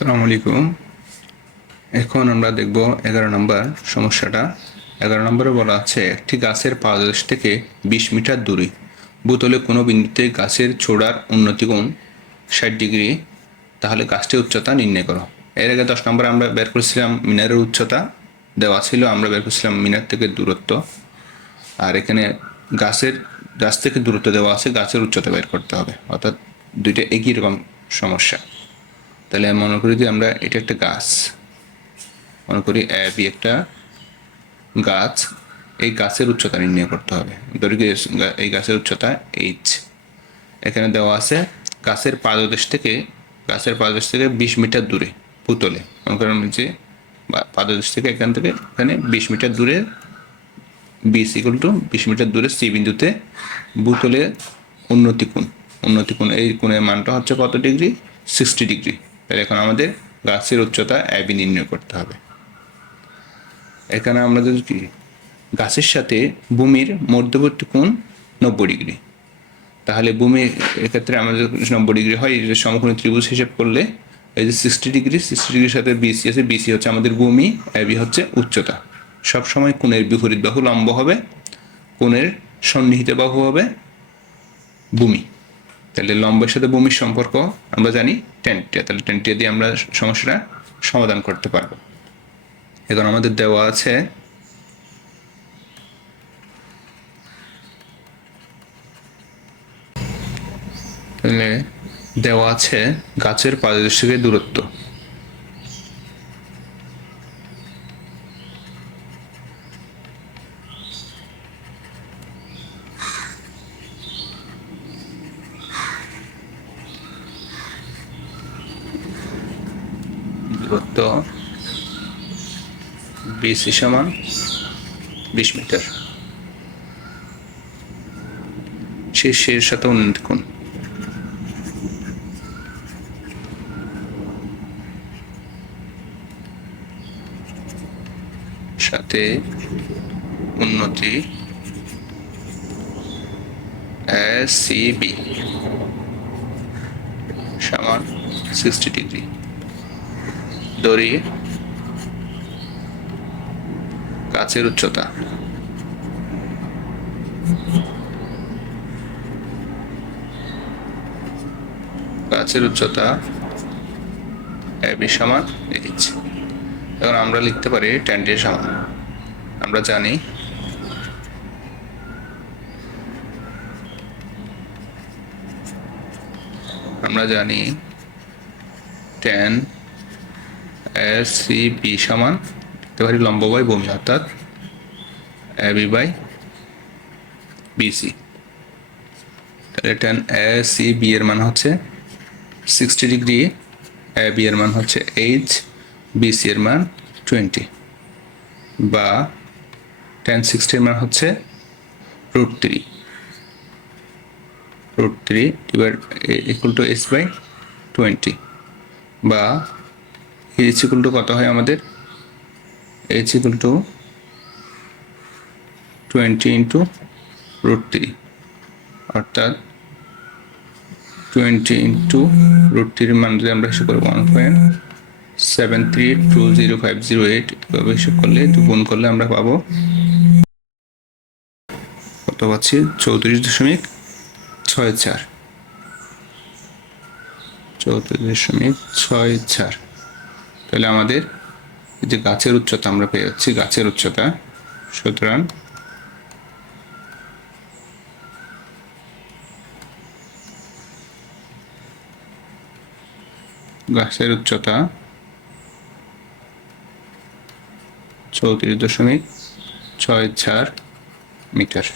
আসসালামু আলাইকুম। এখন আমরা দেখব 11 নম্বর সমস্যাটা। 11 নম্বরে বলা আছে একটি গাছের পাদদেশ থেকে 20 মিটার দূরে ভূতলে কোনো বিন্দুতে গাছের ছোড়ার উন্নতি কোণ 60 ডিগ্রি, তাহলে গাছটির উচ্চতা নির্ণয় করো। এর আগে 10 নম্বরে আমরা বের করেছিলাম মিনারের উচ্চতা দেওয়া ছিল, আমরা বের করেছিলাম মিনার থেকে দূরত্ব, আর এখানে গাছ থেকে দূরত্ব দেওয়া আছে, গাছের উচ্চতা বের করতে হবে, অর্থাৎ দুইটা একই রকম সমস্যা। তাহলে মনে করি যে আমরা এটা একটা গাছ, মনে করি বি একটা গাছ, এই গাছের উচ্চতা নির্ণয় করতে হবে। ধরি এই গাছের উচ্চতা এইচ, এখানে দেওয়া আছে গাছের পাদদেশ থেকে 20 মিটার দূরে ভূতলে, মনে করেন যে পাদদেশ থেকে এখান থেকে এখানে 20 মিটার দূরে বিস ইকুয়াল টু 20 মিটার দূরে সি বিন্দুতে ভূতলে উন্নতি কোণ, এই কোণের মানটা হচ্ছে কত ডিগ্রি? 60 ডিগ্রি। তাহলে এখন আমাদের গাছের উচ্চতা এবি নির্ণয় করতে হবে। এখানে আমরা যদি গাছের সাথে ভূমির মধ্যবর্তী কোণ 90 ডিগ্রি, তাহলে ভূমির এক্ষেত্রে আমাদের 90 ডিগ্রি হয়, এই যে সমকোণী ত্রিভুজ হিসেব করলে এই যে 60 ডিগ্রির সাথে বিসি আছে, বিসি হচ্ছে আমাদের ভূমি, এবি হচ্ছে উচ্চতা। সবসময় কোণের বিপরীত বাহু লম্ব হবে, কোণের সন্নিহিত বাহু হবে ভূমি। তাহলে লম্বের সাথে ভূমির সম্পর্ক আমরা জানি tan θ, তাহলে tan θ দিয়ে আমরা সমস্যাটা সমাধান করতে পারবো। এখন আমাদের দেওয়া আছে গাছের পাদদেশ থেকে দূরত্ব। দূরত্ব বিসি সমান 20 মিটার, শীর্ষের সাথে উন্নতি কোণ সাথে উন্নতি এসিবি সমান 60 ডিগ্রি। ধরি গাছের উচ্চতা এবি সমান এইচ। এখন আমরা লিখতে পারি tan θ সমান, আমরা জানি tan এসিবি সমান লিখতে পারি লম্ব বাই ভূমি, অর্থাৎ এবি বাই বিসি। তাহলে tan এসিবি এর মান হচ্ছে 60 ডিগ্রি, এবি এর মান হচ্ছে এইচ, বিসি এর মান 20, বা tan 60 এর মান হচ্ছে √3 ইকুয়াল টু এইচ বাই 20, বা এইচ ইকুয়াল টু কত হয় আমাদের? এইচ ইকুয়াল টু 20 ইন্টু √3, অর্থাৎ 20 ইন্টু √3 মান যদি আমরা হিসেব করি 1.73205008, এভাবে হিসেব করলে গুণ করলে আমরা পাবো কত পাচ্ছি? 34.64। তাহলে আমাদের যে গাছের উচ্চতা আমরা পেয়ে যাচ্ছি, গাছের উচ্চতা, সুতরাং গাছের উচ্চতা 34.64 মিটার।